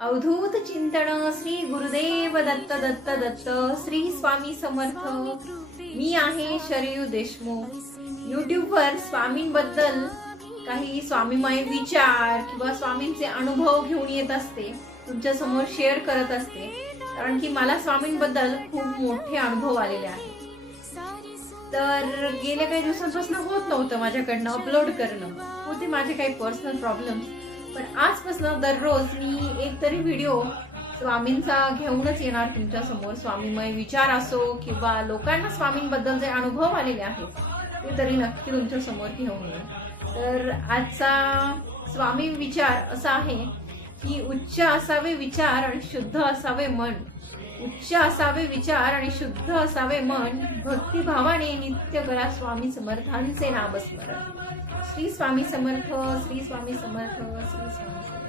अवधूत चिंतन श्री गुरुदेव दत्त दत्त दत्त श्री स्वामी समर्थ। मी आहे शरयू देशमुख। यूट्यूबवर स्वामींबद्दल काही स्वामीमय विचार किंवा स्वामींचे अनुभव घेऊन येत असते, तुमच्या समोर शेअर करत असते, कारण की मला स्वामींबद्दल खूप मोठे अनुभव आलेले आहेत। तर गेल्या काही दिवसांपासून होत नव्हतं माझ्याकडनं अपलोड करणं, होते माझे काही पर्सनल प्रॉब्लेम्स, पण आजपासून दररोज मी एक तरी व्हिडिओ स्वामींचा घेऊनच येणार तुमच्या समोर। स्वामीमय विचार असो किंवा लोकांना स्वामींबद्दल जे अनुभव आलेले आहेत ते तरी नक्की तुमच्या समोर घेऊन येईल। तर आजचा स्वामी विचार असा आहे की उच्च असावे विचार आणि शुद्ध असावे मन। उच्च असावे विचार आणि शुद्ध असावे मन, भक्तिभावाने नित्य करा स्वामी समर्थांचे नामस्मरण। श्री स्वामी समर्थ, श्री स्वामी समर्थ, श्री स्वामी समर्थ।